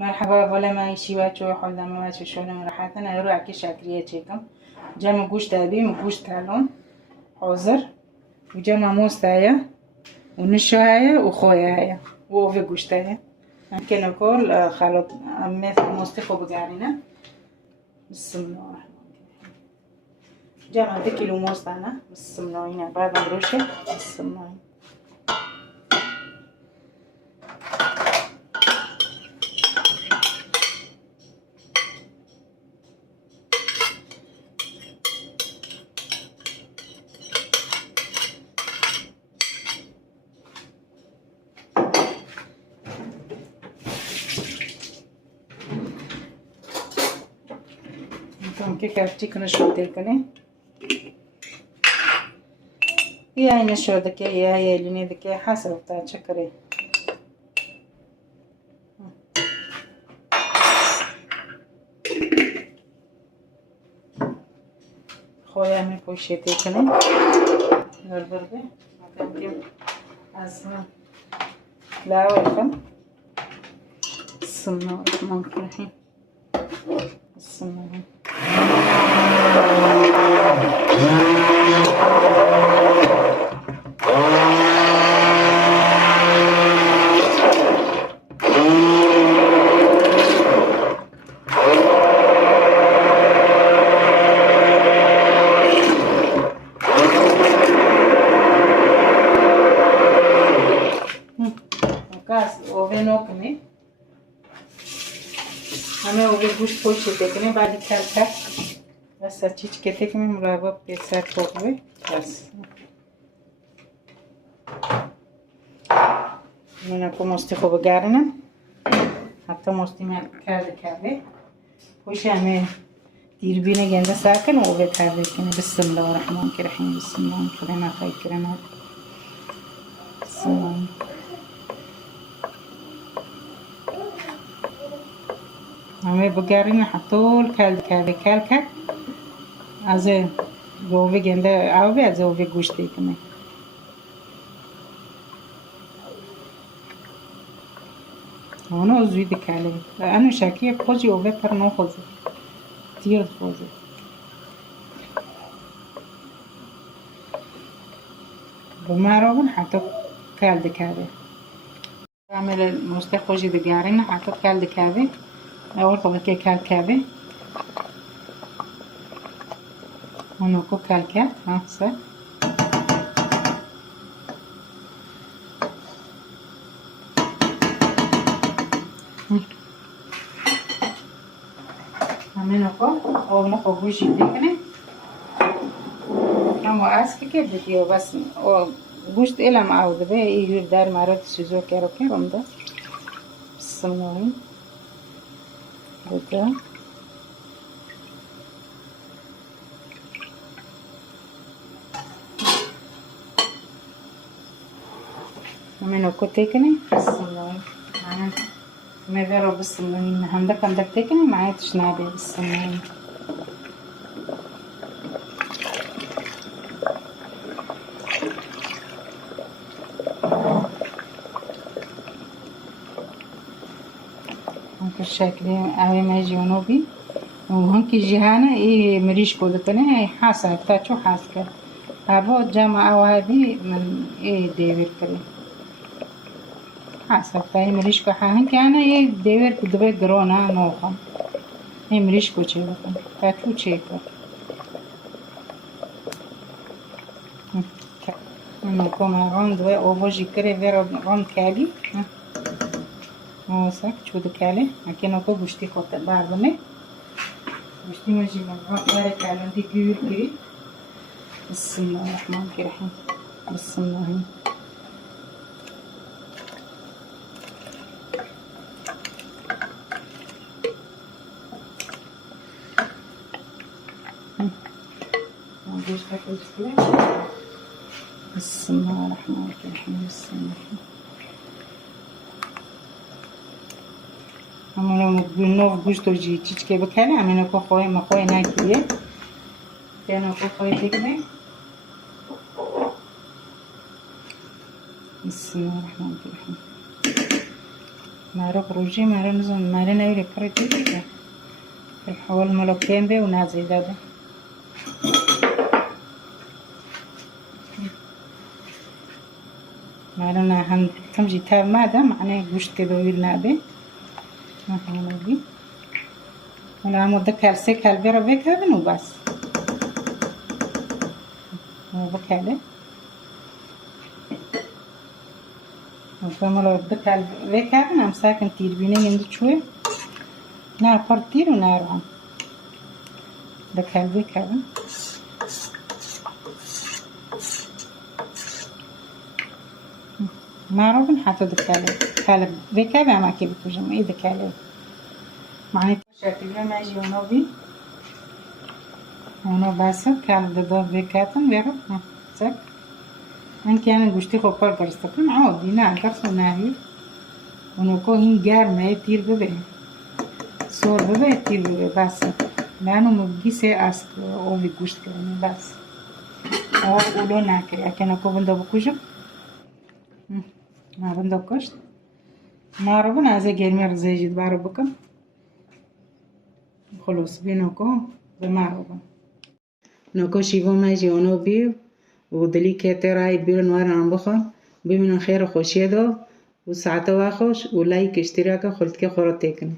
مرحبا بالا معیشی بچه خودم بچه شلون راحتن رو اکی شکریه چیکم جمع گوشت دادیم گوشت الان حاضر و جمع موست هيا ونشا هيا وخويا هيا ووفي گوشت هيا ممكن نقول خلط مثل موستي خوب قارينا بسم الله الرحمن الرحيم جمع 2 كيلو موست انا بسم الله هنا بعد نروشه بسم الله که کفتی کنه شده کنه یا اینه شده که یا ایلینه ده که حسب تا چکره خواه همه پوشیده کنه نور برده مکم که از لاول کن بسم الله الرحمن الرحیم بسم الله हमें वो भी गुश्त पोछ देखने बाद ख्याल था बस अच्छी कहते कि मैं मुराबा के साथ हो गए बस मैंने आपको मस्ती को बगार ना हाथों मस्ती में क्या दिखा दे कुछ हमें तीर भी नहीं गेंदा साकन वो भी खा दे कि बिस्मिल्लाहिर्रहमानिर्रहीम बिस्मिल्लाह करना खाई करना हमें बगारी حطول كالكا از گوه گنده آبی از گوه گوشتی کنه اونو زوید کاله انا شاکی خوزی اوه پر نو خوزی تیر خوزی بمارون حتی کال دکاوه عمل مسته خوزی دگارین حتی کال دکاوه اول طبعا که کال کاوه اونو کو کال کرد ها سه همین کو اونو کو گوشی دیکنه اما از که دیگه بس گوشت علم عوده به یه در مرد چیزو کرم ده بسم الله بده همینو کو تکنی بسم الله می‌ذارو بسم الله هندک تکنی معايا تشنابه بسم الله شکلی اوی مجیونو بی و هم که جهانه ای مریش کود کنه ای حاسه تا چو حاس کرد ابا جمع اوهدی من ای دیور کرد حاسه تا ای مریش که هم که انا ای دیور کدوه گرونه نوخم ای مریش کو چه بکن تا چو چه کرد انا کما روند و اوبوجی کره ویرو روند کردی ساک چود کاله اکنون کو گوشتی خود باردمه گوشتی مجید باره کالن دی گیر گیری بسم الله الرحمن الرحیم بسم الله بسم الله الرحمن الرحیم بسم الله همونو نو گوشت و جی چیز که بکنه همینو که خواه مخواه نکیه اینو که خواه دیگه بسم الله الرحمن الرحیم مارو بروجي مارو نزم مارو نايري بريتي كده الحوال مالو كامبي ونازي داده مارو نا هم كم جي تاب ماده معناه گوشت كده ويل نابي ما هم نبي ولا مدة كالسي كالبيرا بكابن وبس بكاله وفما لو بدك بكابن عم ساكن تير بيني عند شوي نار فرتير ونار عم دكال بكابن ما روبن حتى دكاله كالب بكابن ما كيف بكوجم ايه دكاله معني شكل ما يجي ونوبي ونو باسه كالب دو بكاتن بيرو سك من كان گوشتی خوب پر کرستکن عادی نه کرسو نهی اونو کو این گرمه تیر ببه سور ببه تیر ببه بس لانو مبگی سه اسک اوی گوشت کنه بس او اولو نکه اکنه کو بندو بکوشم ما بندو کشت ما رو بنا از گرمی رزه جد بارو بکم خلاص بینو کو به ما رو بنا نوکو شیوه مجی اونو بیو و دلی که ترای بیرون وارن بخون ببینن خیر و خوشیه دو و ساعت و خوش و لایک اشتراک خلط که خورد تکنه